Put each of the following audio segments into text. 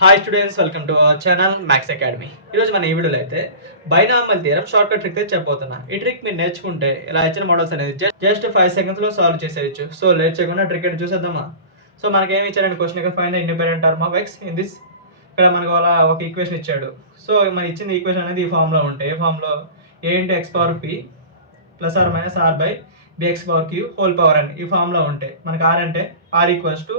Hi students, welcome to our channel maths academy. ఈరోజు మన ఈ వీడియోలో అయితే binomial theorem short cut trick అయితే చెప్పబోతున్నా. ఈ ట్రిక్ మీరు నేర్చుకుంటే ఇలా ఇచ్చిన మోడల్స్ అనేది జస్ట్ 5 సెకండ్స్లో సాల్వ్ చేసేయచ్చు. సో లేట్ చేయకుండా ట్రిక్ అయితే చూసేద్దామా. సో మనకి ఏమి ఇచ్చారండి క్వశ్చన్, ఇక్కడ find the independent term of X in this. ఇక్కడ మనకు అలా ఒక ఈక్వేషన్ ఇచ్చాడు. సో మన ఇచ్చిన ఈక్వేషన్ అనేది ఈ ఫామ్లో ఉంటే, ఏ ఫామ్లో a into x power p plus or minus r by b x power q whole power అని ఈ ఫామ్లో ఉంటే, మనకి ఆర్ అంటే r equals to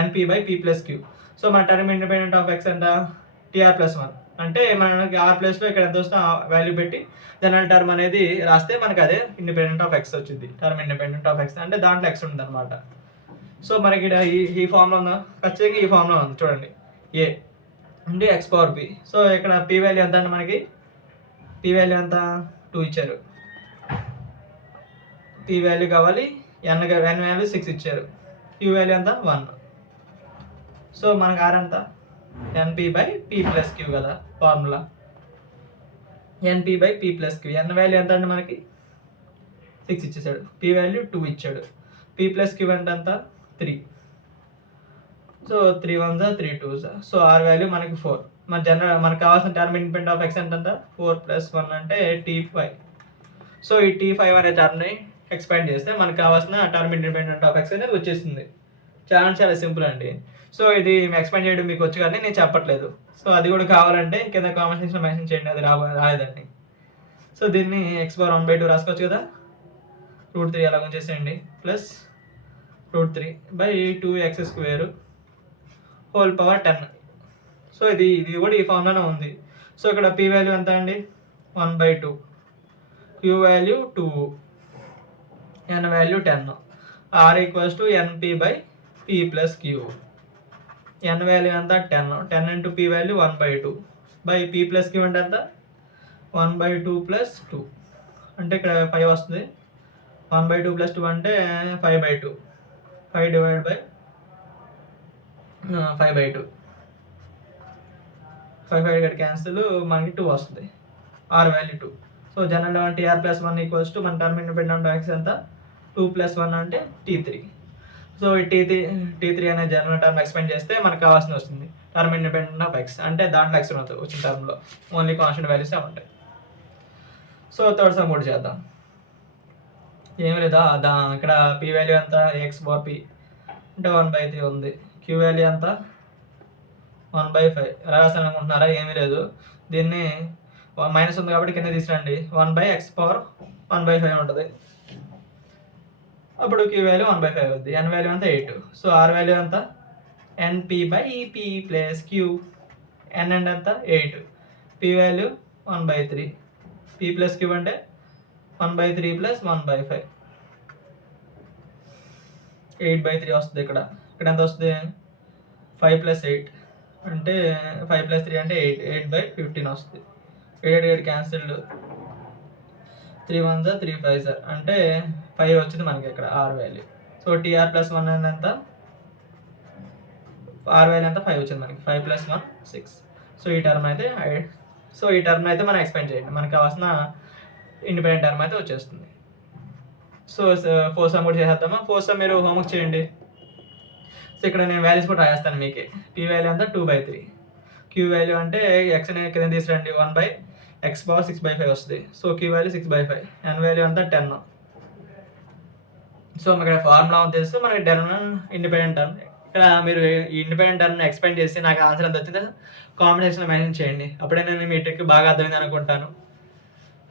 n p by P plus q. So మన టర్మ్ ఇండిపెండెంట్ ఆఫ్ ఎక్స్ అంట టీఆర్ ప్లస్ 1 అంటే మనకి ఆర్ ప్లస్లో ఇక్కడ ఎంత వస్తే వాల్యూ పెట్టి జనరల్ టర్మ్ అనేది రాస్తే మనకి అదే ఇండిపెండెంట్ ఆఫ్ ఎక్స్ వచ్చింది. టర్మ్ ఇండిపెండెంట్ ఆఫ్ ఎక్స్ అంటే దాంట్లో ఎక్స్ ఉంటుంది అనమాట. సో మనకి ఇక్కడ ఈ ఫామ్లో ఉందా, ఖచ్చితంగా ఈ ఫామ్లో ఉంది చూడండి, ఏ అంటే ఎక్స్ పవర్ పి. సో ఇక్కడ పి వాల్యూ ఎంత అంటే మనకి పి వాల్యూ ఎంత 2 ఇచ్చారు, పి వాల్యూ కావాలి, ఎన్ వాల్యూ 6 ఇచ్చారు, క్యూ వాల్యూ ఎంత 1. సో మనకు ఆర్ ఎంత ఎన్పి బై పి ప్లస్ క్యూ కదా formula, n p by P plus queue. N value ఎంత అంటే మనకి 6 ఇచ్చేసాడు, పి వాల్యూ 2 ఇచ్చాడు, పి ప్లస్ క్యూ అంటే ఎంత 3. సో 3 1 3 2. సో ఆర్ వాల్యూ మనకి 4. మన జనరల్ మనకు కావాల్సిన టర్మ్ ఇండిపెండెంట్ ఆఫ్ ఎక్స్ ఎంత 4 + 1 అంటే T5. సో ఈ T5 అనే టర్మ్ని ఎక్స్పాండ్ చేస్తే మనకు కావాల్సిన టర్మ్ ఇండిపెండెంట్ ఆఫ్ ఎక్స్ అనేది వచ్చేసింది. చాలా సింపుల్ అండి. సో ఇది ఎక్స్ప్లెయిన్ చేయడం మీకు వచ్చు కానీ నేను చెప్పట్లేదు. సో అది కూడా కావాలంటే కింద కామెంట్ సెక్షన్లో మెన్షన్ చేయండి, అది రాలేదండి. సో దీన్ని x/1/2 రాసుకోవచ్చు కదా, √3 అలా ఉంచేసేయండి plus √3 by 2x² whole power 10. So ఇది కూడా ఈ ఫామ్లోనే ఉంది. సో ఇక్కడ p వాల్యూ ఎంత అండి 1/2, q value 2, n value 10, r equals to np by p plus Q. n value ఎంత 10 into p value 1/2 by p plus Q అంటే ఎంత 1/2 ప్లస్ 2 అంటే ఇక్కడ 5 వస్తుంది. 1/2 ప్లస్ 2 అంటే 5/2, 5 డివైడ్ బై 5/2, 5 ఇక్కడ క్యాన్సిల్, మనకి 2 వస్తుంది, R value 2. So general TR plus 1 equals to మన టర్మ్ ఇండిపెండెంట్ ఎక్స్ ఎంత 2 + 1 అంటే T3. సో ఈ T3 అనే జనరల్ టర్మ్ ఎక్స్పెండ్ చేస్తే మనకు కావాల్సింది వస్తుంది టర్మ్ ఇండిపెండెంట్ ఆఫ్ ఎక్స్ అంటే దాంట్లో ఎక్స్ ఉంటుంది వచ్చిన టర్మ్లో, ఓన్లీ కాన్స్టెంట్ వాల్యూస్ ఉంటాయి. సో థర్డ్ సమ్ కూడా చేద్దాం. ఏమి లేదా ఇక్కడ పి వాల్యూ ఎంత x/p అంటే 1/3 ఉంది, క్యూ వాల్యూ ఎంత 1/5. ఎలా రాసాను అనుకుంటున్నారా, ఏమీ లేదు, దీన్ని మైనస్ ఉంది కాబట్టి కింద తీసుకురండి, 1/x⁻1/5 ఉంటుంది. అప్పుడు క్యూ వాల్యూ 1/5 అవుద్ది, ఎన్ వాల్యూ అంతా 8. సో ఆర్ వాల్యూ ఎంత ఎన్పి by P plus queue. N అంటే ఎంత 8, P value 1/3, P plus Q అంటే 1/3 + 1/5, 8/3 వస్తుంది. ఇక్కడ ఎంత వస్తుంది 5 + 8 అంటే 5 + 3 అంటే 8/15 వస్తుంది. 8 క్యాన్సిల్డ్, 3 1 3 5 అంటే 5 వచ్చింది మనకి ఇక్కడ R value. So TR plus 1 అని ఎంత, ఆర్ వాల్యూ ఎంత 5 వచ్చింది మనకి, 5 + 1 6. సో ఈ టర్మ్ అయితే మనం ఎక్స్పెండ్ చేయండి, మనకు కావాల్సిన ఇండిపెండెంట్ టర్మ్ అయితే వచ్చేస్తుంది. సో 4 సమ్ కూడా చేసేద్దామా. 4 సమ్ మీరు హోంవర్క్ చేయండి. సో ఇక్కడ నేను వాల్యూస్ కూడా రాస్తాను మీకు. పి వాల్యూ అంతా 2/3, క్యూ వాల్యూ అంటే ఎక్స్ అనే కింద తీసుకురండి, 1/x⁻6/5 వస్తుంది. సో క్యూ వాల్యూ 6/5, ఎన్ వాల్యూ అంతా 10. సో ఇక్కడ ఫార్ములా తెలుసు మనకి టర్మ్ ఇండిపెండెంట్ టర్మ్. ఇక్కడ మీరు ఈ ఇండిపెండెంట్ టర్మ్ని ఎక్స్పెండ్ చేసి నాకు ఆన్సర్ ఎంత వచ్చిందో కామెంట్ సెక్షన్లో మెన్షన్ చేయండి, అప్పుడే నేను మీ ట్రిక్ బాగా అర్థమైంది అనుకుంటాను.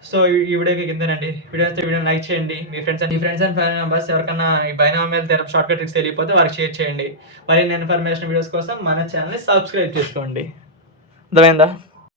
సో ఈ వీడియోకి కిందనండి, వీడియో లైక్ చేయండి. మీ ఫ్రెండ్స్ అండ్ ఫ్యామిలీ మెంబర్స్ ఎవరికైనా ఈ binomial theorem short cut tricks తెలియకపోతే వారికి షేర్ చేయండి. మరిన్ని ఇన్ఫర్మేషన్ వీడియోస్ కోసం మన ఛానల్ని సబ్స్క్రైబ్ చేసుకోండి. అర్థమైందా?